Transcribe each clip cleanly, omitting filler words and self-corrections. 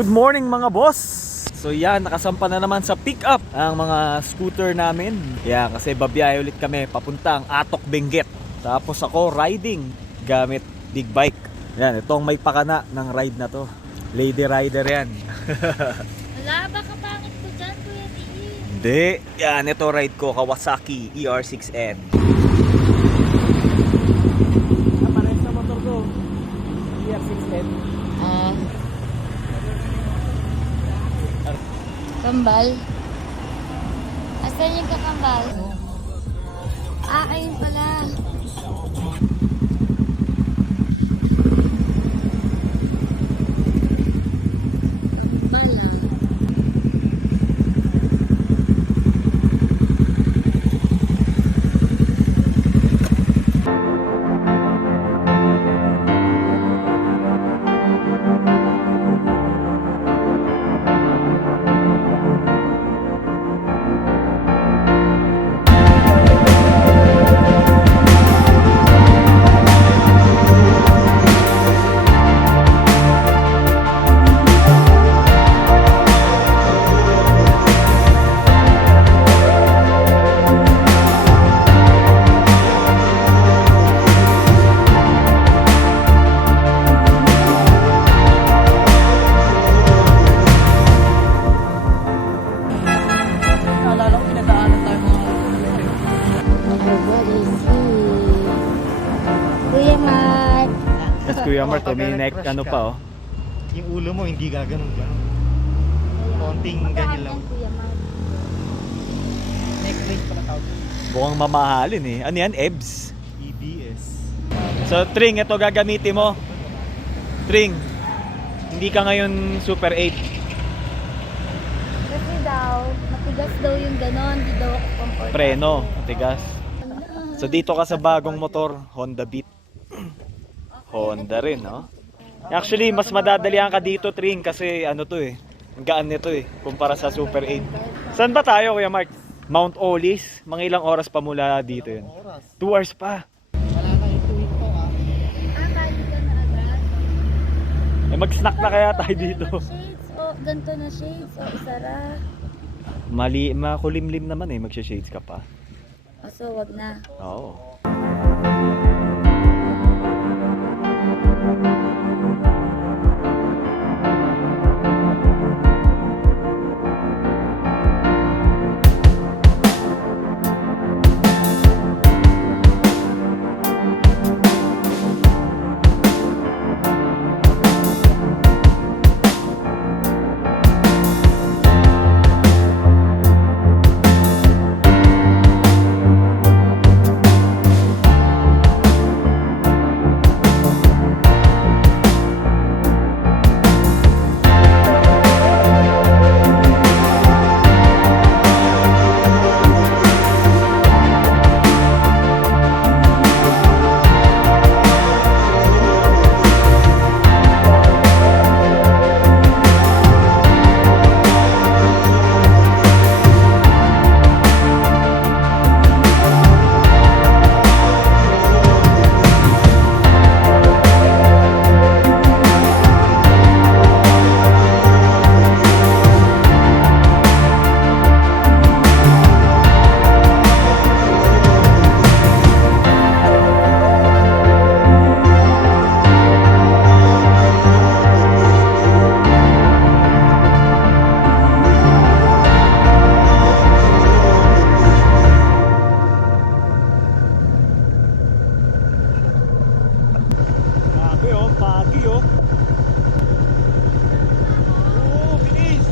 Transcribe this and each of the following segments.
Good morning mga boss! So yan, nakasampa na naman sa pick-up ang mga scooter namin. Yan, kasi babiyahe ulit kami papuntang Atok, Benguet. Tapos ako riding gamit big bike. Yan, itong may pakana ng ride na to. Lady rider yan. Wala, baka pangit ko dyan, Kuya T. Hindi. Yan, ito ride ko, Kawasaki ER6N. Pares na motor ko. ER6N. Kambal? Asan yung kakambal? Ayun pala. Bala. Kuya Mark. Yes, Kuya Mark, may neck ano pa oh. Yung ulo mo hindi gaganon ganon. Konting ganyan lang. Kuya Mark. Neck brace pala tawag. Mukhang mamahalin eh. Ano yan? EBS? EBS. So Tring, ito gagamitin mo. Tring, hindi ka ngayon Super 8. Kasi daw, matigas daw yung ganon. Di daw ako comfortable. Preno, matigas. So dito ka sa bagong motor, Honda Beat. Honda rin, no? Actually, mas madadalihan ka dito, Tring, kasi ano to eh. Ang gaan nito eh, kumpara sa Super 8. Saan ba tayo, Kuya Mark? Mount Olis? Mga ilang oras pa mula dito yun? 2 hours pa. Wala na yung tuwing ko ha. Kali ka na agad. Eh, mag-snack na kaya tayo dito. Shades, ganito na shades. Isara. Makulimlim naman eh, magsha-shades ka pa. So, wag na. Oo. Grabe oh, pagi oh. Oo, bilis.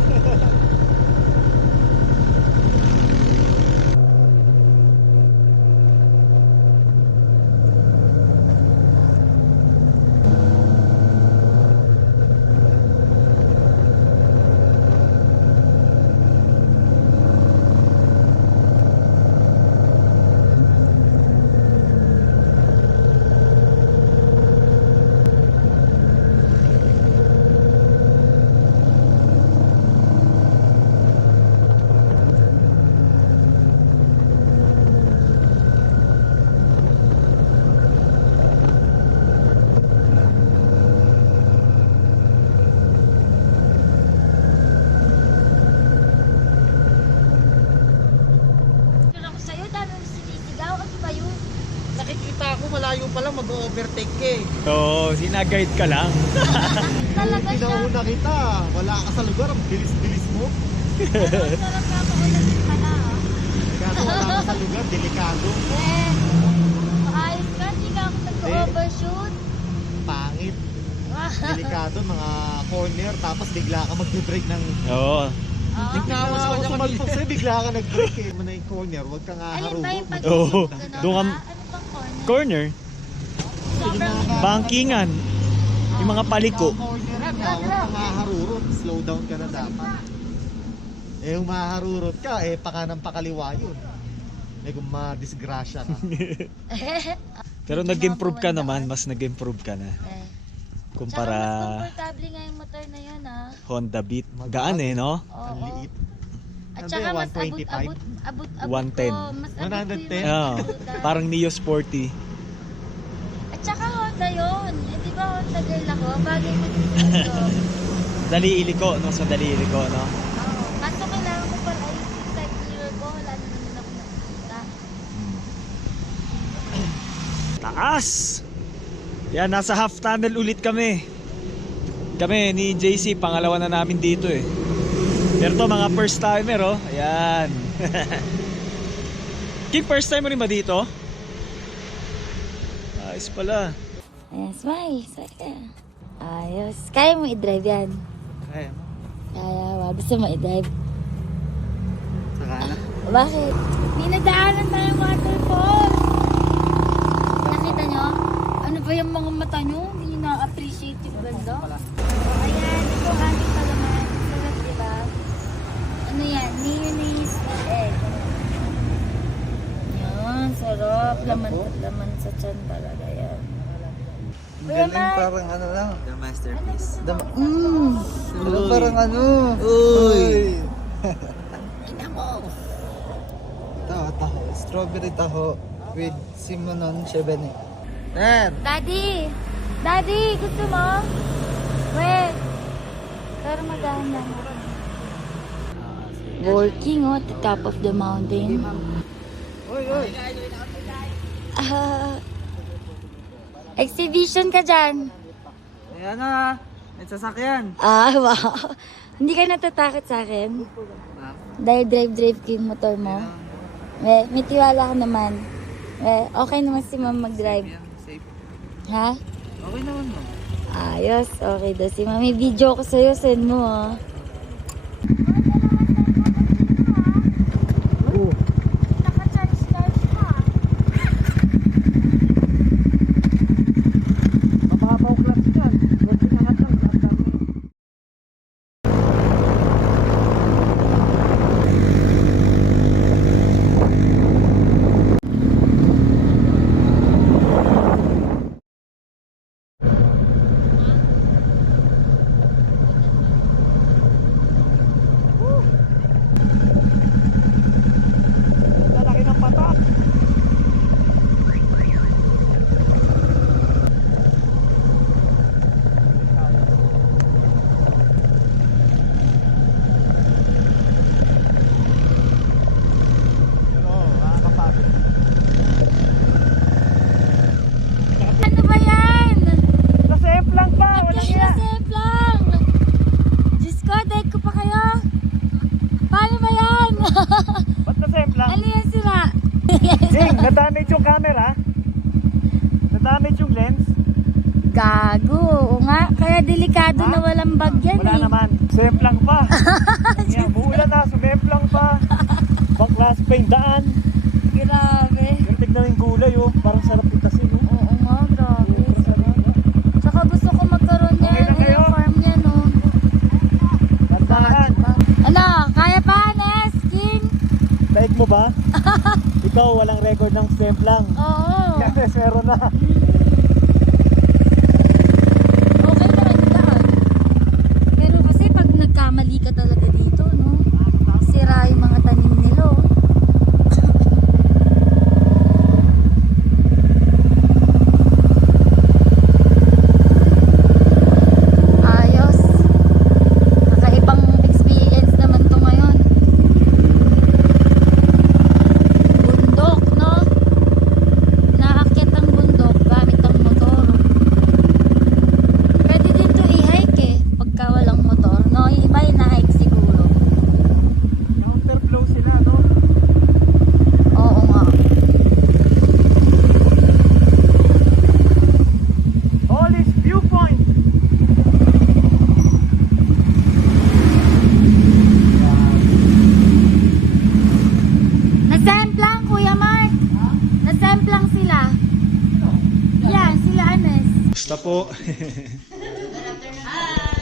nakikita ko malayo pa lang mag-overtake ka eh. Oo, sinaguide ka lang. Talaga siya. Pinauna kita, wala ka sa lugar, ang bilis-bilis mo. Pero ang sarap na maulan din pala. Kaso wala ka sa lugar, delikado. Eh, maayos ka, hindi ka ako nag-overshoot. Pangit. Delikado, mga corner, tapos bigla ka mag-brake ng... Oo. Bigla ako sumalpok sa'yo, bigla ka nag-brake eh. Muna yung corner, huwag kang Alin ba yung haharurot. pag Oo. gano'n Doon ka- ha? Ano bang corner? Corner, Sobrang bankingan, yung mga paliko. Corner na, huwag kang haharurot. Slow down ka na dapat. Eh, kung maharurot ka, eh, paka ng pakaliwa yun. Eh, kung madisgrasya ka. Pero nag-improve ka naman, mas nag-improve ka na. Eh. Tsaka mas Kumpara komportable nga yung motor na yun ha. Honda Beat. Gaan eh, no? Oo. Ang liit. At Ano saka ba, mas 125? abot 110. ko. Mas abot ko 110? yung Oo. Honda. Parang Neo Sporty. At saka Honda yun. Eh di ba Honda girl ako? Bagay ko din sa ito. Dali iliko, no? So dali iliko, no? Oo. Kaso kailangan ko pala ayusin yung side mirror ko. Wala na naman ako nakikita. Taas! Yan, nasa half tunnel ulit kami. Kami ni JC, pangalawa na namin dito eh. Pero to, mga first timer oh. Ayan. Kim, first time mo rin ba dito? Ayos pala. Ayan, smile. Saya. Ayos. Kaya mo i-drive yan? Kaya mo. Kaya, gusto mo i-drive? Saka na. Bakit? May nadaanan tayong waterfall. Nakita nyo? Ano ba yung mga mata nyo? Hindi nyo na-appreciate yung ganda. Ayan, ito ang ating palaman. Sarap, diba? Ano yan? Mayonnaise and egg. Yan, sarap. Laman sa tiyan talaga yan. Kuya Mark, Parang ano lang. The masterpiece. Ano parang ano? Uy! ina mo. Taho. Strawberry taho with cinnamon chebeni. Ter! Daddy! Daddy, gusto mo? Wait. Pero magahan lang. Working at the top of the mountain. Uy! Exhibition ka dyan. Ayan na! May sasakyan! Wow. Hindi ka natatakot sa akin? Dahil drive ko yung motor mo? May tiwala ka naman. Okay naman si ma'am mag-drive. Safe. Ha? Okay naman mo. Ayos. Okay daw si ma'am. May video ko sa'yo. Send mo ah. Mababaw class yan. Huwag pinangat lang. Lalaki ng patak. Pero, nakakapagod. Ano ba yan? Nasa-F lang pa, Walang safe lang. Diyos ko, dahil ko pa kayo. Paano ba yan? Ba't nasa-F lang? Ano yan sila? Ding, na-damage yung camera. Na-damage yung lens. Gago. Oo nga. Kaya delikado Ha? na walang bag yan Wala eh. naman. Sumep lang pa. Yan, buulan na, sumep lang pa. Bang class pa yung daan. Grabe. Yung tignan yung gulay oh. Parang sarap itasin oh. Oo nga, grabe. Tsaka gusto ko magkaroon Okay yan. na kayo? Yung farm yan, oh. Tandaan. Ano? Kaya pa, Nes? King? Daig mo ba? Ikaw walang record ng sumep lang. Oo. Yes, meron na. Okay naman yung daan. Pero kasi pag nagkamali ka talaga dito, no? Sira yung mga tanim nila, oh. Ayos. Kakaibang experience naman to ngayon. Bundok, no? Naakyat Kamusta po?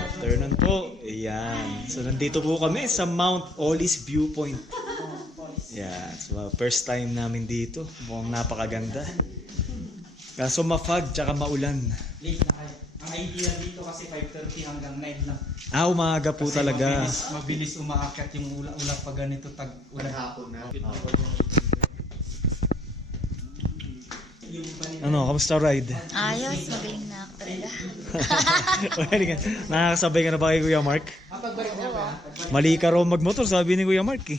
Afternoon po. Ayan. So nandito po kami sa Mount Olis Viewpoint. Ayan. So first time namin dito. Mukhang napakaganda. Kaso ma-fog tsaka maulan. Late na kayo. Ang idea dito kasi 5:30 hanggang 9 lang. Ah, umaga po Kasi talaga. mabilis umaakyat yung ulap pag ganito tag-ulan. Hapon na. Yung kanina. Ano, kamusta ride? Ayos, magaling na ako talaga. Nakakasabay ka na ba kay Kuya Mark? Pagbalik niya ba? Mali ka raw magmotor, sabi ni Kuya Mark eh.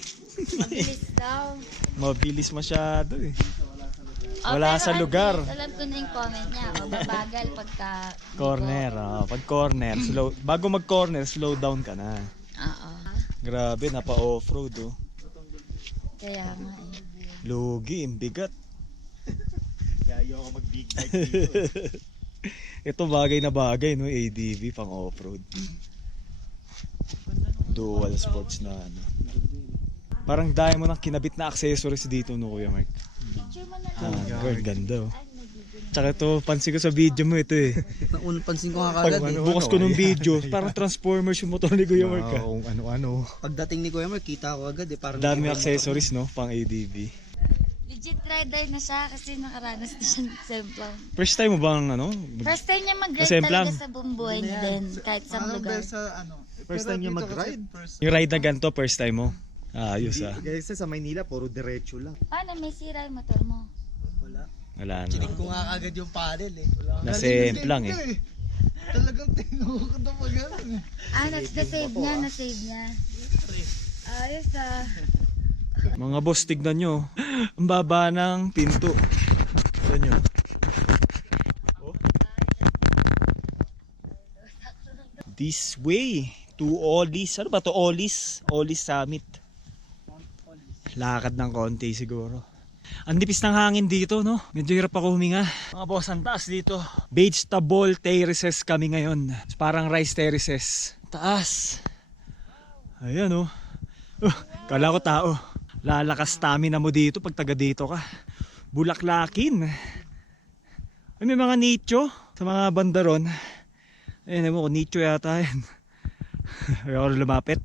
Mabilis daw. Mabilis masyado eh. Oh, Wala pero sa lugar. Alam ko na yung comment niya. O, babagal pagka... Corner, pag corner, slow. Bago mag-corner, slow down ka na. Oo. Grabe, napa-offroad oh. Kaya nga eh. Lugi, ang bigat. Kaya ayoko mag-big bike dito. Ito bagay na bagay no, ADV pang offroad. Dual sports na ano. Parang dahil mo ng kinabit na accessories dito no, Kuya Mark. Picture mo na Ah, lang. girl, ganda oh. Ay, nagiging. Tsaka ito, pansin ko sa video mo ito eh. Pansin ko nga Pag kagad eh. bukas ko nung video, parang Transformers yung motor ni Kuya Mark ah. Kung ano-ano. Pagdating ni Kuya Mark, kita ko agad eh. Parang Dami accessories no, pang ADV. Legit rider na siya kasi nakaranas na siya ng semplang. First time mo bang ano? First time niya mag-ride Semplang? talaga sa buong buhay niya din. Kahit sa lugar. First time niya mag-ride. Yung ride na ganito, first time mo? Ah, ayos ah. Guys, sa Maynila, puro diretso lang. Paano may sira yung motor mo? Wala na. Chinik ko nga agad yung paddle eh. Nasemplang eh. Talagang tinuko ko na mag-aral eh. Ah, na-save niya, na-save niya. Ayos ah. Mga boss, tignan nyo. Ang baba ng pinto. Tignan nyo. Oh. This way to Olis. Ano ba to? Olis? Olis Summit. Lakad ng konti siguro. Ang nipis ng hangin dito, no? Medyo hirap ako huminga. Mga boss, ang taas dito. Vegetable terraces kami ngayon. Parang rice terraces. Taas. Ayan, oh. Kala ko tao. Lalakas stamina mo dito pag taga dito ka. Bulaklakin. Ay, may mga nicho sa mga bandaron. Ayun mo, nicho yata yan. Ayaw lumapit.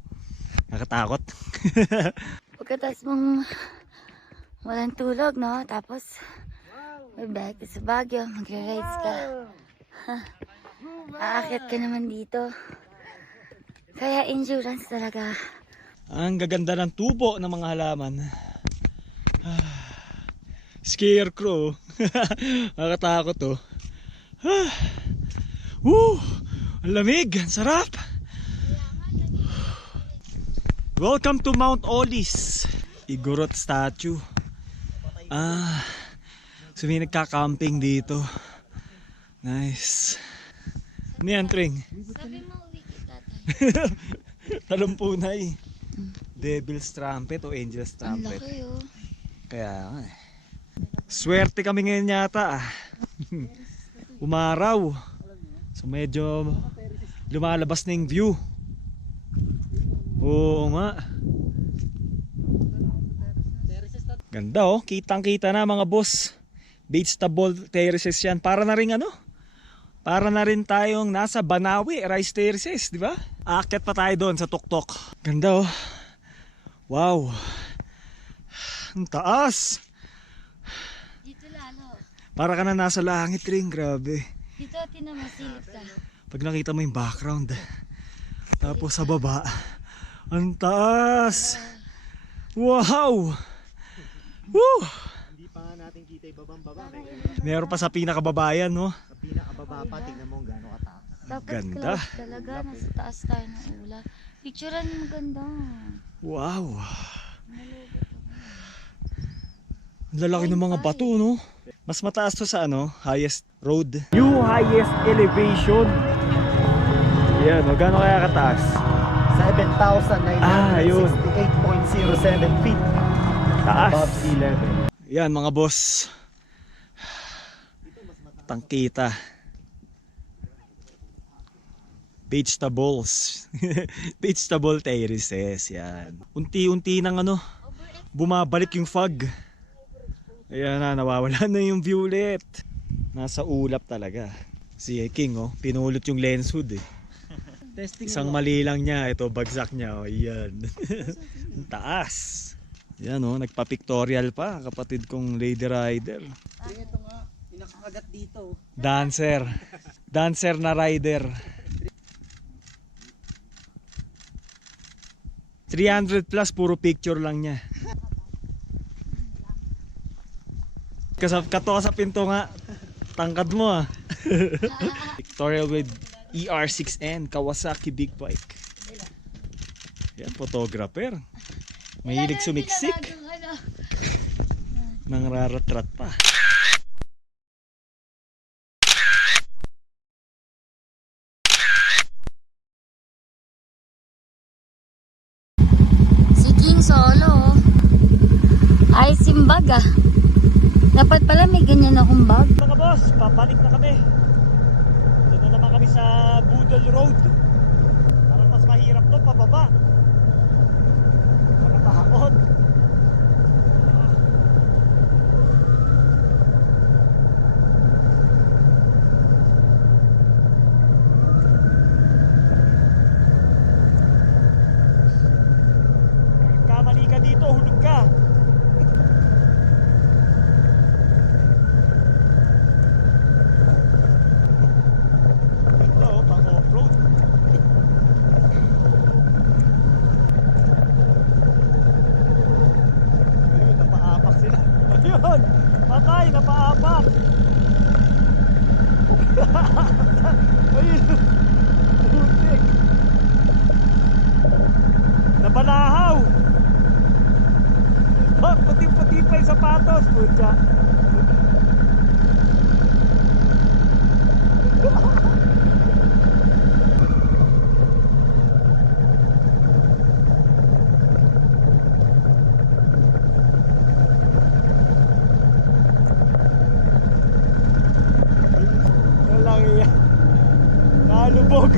Nakatakot. Pagkatapos mong walang tulog, no? Tapos, may bike ka sa Baguio, magre-rides ka. Aakyat ka naman dito. Kaya endurance talaga. Ang gaganda ng tubo ng mga halaman. Scarecrow. Nakatakot to. Ang lamig, ang sarap. Welcome to Mount Olis. Igorot statue. So may nagka-camping dito. Nice. Ano yan, Tring? Sabi mo, uwi kita tayo. Talumpunay. Devil's Trumpet o Angel's Ang Trumpet. laki, oh. Kaya nga eh. Swerte kami ngayon yata ah. Umaraw. So medyo lumalabas na yung view. Oo nga. Ganda oh. Kitang kita na mga boss. Vegetable terraces yan. Para na rin ano? Para na rin tayong nasa Banawi rice terraces, di ba? Aakyat pa tayo doon sa tuktok. Ganda oh. Wow. Ang taas. Dito lalo. Para ka na nasa langit rin, grabe. Dito, tinamasilip ka. Pag nakita mo yung background. Tapos sa baba. Ang taas. Wow. Woo. Hindi pa nga natin kita ibabang baba. Meron pa sa pinakababayan, no? Sa pinakababa pa, tingnan mo kung gaano kataas. Dapat Ganda. clouds talaga. Nasa taas tayo ng ulap. Picturean mo ganda. Wow. Ang lalaki ng mga bato, no? Mas mataas to sa ano, highest road. New highest elevation. Yan, o gaano kaya kataas? 7,968.07 feet Taas. above sea level. Yan mga boss. Tangkita. Vegetables. Vegetable terraces. Yan. Unti-unti nang ano, bumabalik yung fog. Ayan na, nawawala na yung view ulit. Nasa ulap talaga. Si King, oh, pinulot yung lens hood eh. Testing Isang mali lang niya, ito bagsak niya, oh, yan. Ang taas. Yan, oh, nagpa-pictorial pa, kapatid kong Lady Rider. Ito nga, pinakakagat dito. Dancer. Dancer na rider. 300 plus, puro picture lang niya. Kato ka sa pinto nga. Tangkad mo ah. Pictorial with ER6N Kawasaki Big Bike. Yan, photographer. Mahilig sumiksik. Nang raratrat pa. Si King Solo. Ay, simbag ah. Dapat pala may ganyan akong bag. Mga boss, papalik na kami. Doon na naman kami sa Budol Road. Parang mas mahirap doon, pababa. Nakatakot. Kamali ka dito, hulog ka. Ito, pang off-road. Ayun, napaapak sila. Ayun, patay, napaapak. Ayun, putik. Nabalahaw. Oh, puti-puti pa yung sapatos, putya. Walang iya. Nalubog.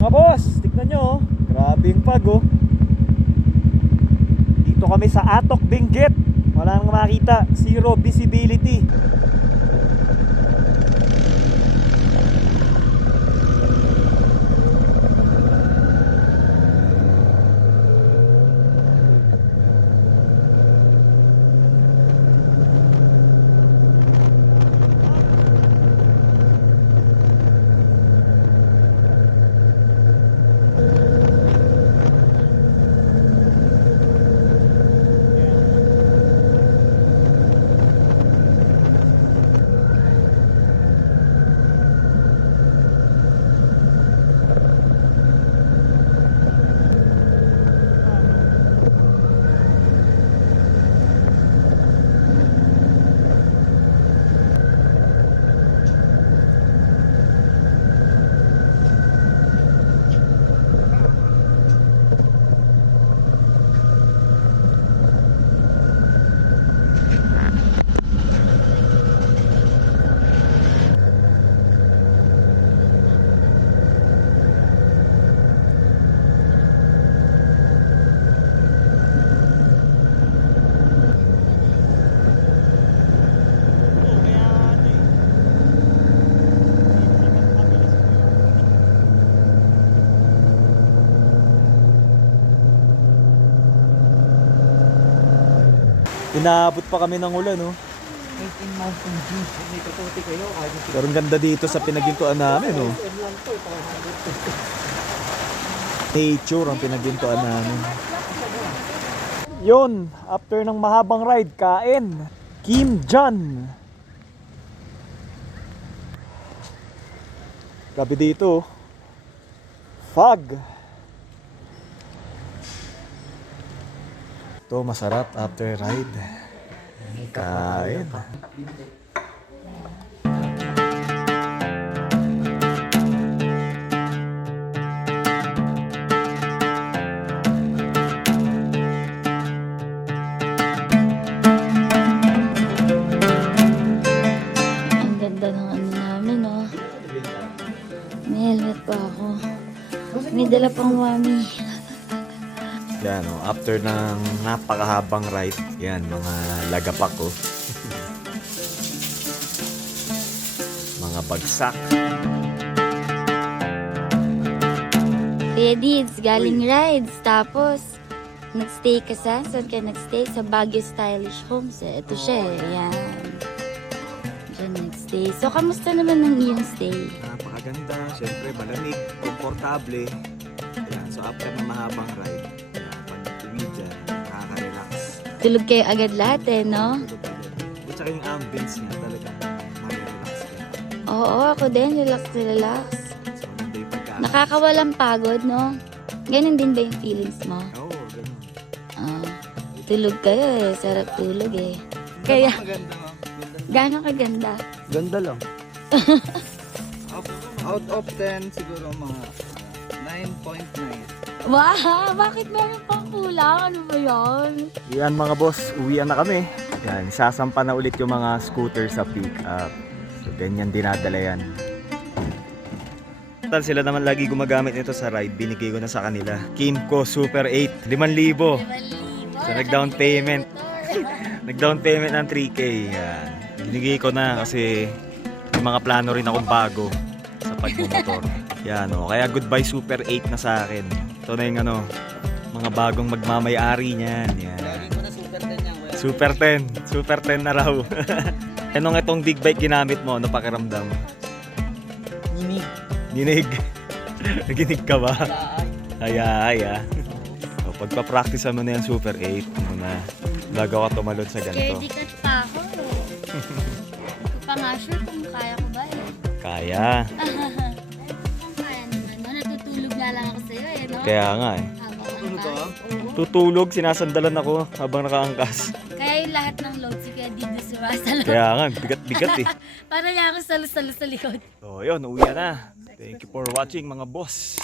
Mga boss, tignan nyo oh. Grabe yung pag oh. Dito kami sa Atok Benguet. Wala nang makita, zero visibility. Inaabot pa kami ng ulan, no? 18 Mountain Dew. May katuti kayo. Kahit yung Pero ang ganda dito sa pinagintuan namin, no? SM lang to. 500. Nature ang pinagintuan namin. Yun, after ng mahabang ride, kain. Kim Jan. Gabi dito. Fog. Ito masarap after ride. Kain. Ang ganda ng ano namin, oh. May helmet pa ako. May dala pang mami. Yan, oh, after ng napakahabang ride, yan, mga lagapak ko. Mga bagsak. Kuya Dids, galing rides. Tapos, nagstay ka saan ka nagstay? Sa Baguio Stylish Homes. Eh. Ito siya eh. Yan. Diyan nagstay. So, kamusta naman ang iyong stay? Napakaganda, syempre malamig, komportable. Yan, so after ng mahabang ride, yan, pag-uwi dyan, nakaka-relax. Tulog kayo agad lahat eh, no? Tulog agad. At saka yung ambience niya, talagang ma-relax ka. Oo, ako din. Relax na relax. So maganda yung pagkain. Nakakawalang pagod, no? Ganun din ba yung feelings mo? Oo, ganun. Ah, tulog kayo eh. Sarap tulog eh. Kaya, Maganda mo. gano'ng kaganda? Ganda lang. Out of 10 siguro mga 9.9. Wow! Bakit meron pang kulang? Ano ba yan? Yan mga boss, uwian na kami. Yan, sasampa na ulit yung mga scooter sa pick up. So ganyan dinadala yan. Sila naman lagi gumagamit nito sa ride, binigay ko na sa kanila. Kimco Super 8, 5,000. So nag-down payment. Nag-down payment ng 3K. Yan. Binigay ko na kasi may mga plano rin akong bago sa pagmumotor. Yan o, kaya goodbye Super 8 na sa akin. Ito na yung ano, mga bagong magmamay-ari niyan. Yan. Lagi mo na super 10 yan. Kuya. Super 10. Super 10 na raw. Anong itong big bike ginamit mo? Ano pakiramdam? Ninig. Ginig. Naginig ka ba? Laay. Ay. So, pagpa-practice mo na yung Super 8 muna bago ka tumalon sa ganito. Scaredy cat pa ako eh. Hindi ko pa nga sure kung kaya ko ba eh. Kaya. Kung kaya naman, no? Natutulog nga lang ako sa'yo eh, no? Kaya nga eh. Habang Ano ka? angkas. Tutulog, sinasandalan ako habang nakaangkas. Kaya yung lahat ng load si Kuya Dido sumasalo. Kaya nga, bigat-bigat eh. Para niya ako salo-salo sa likod. So yun, uwi na. Thank you for watching mga boss.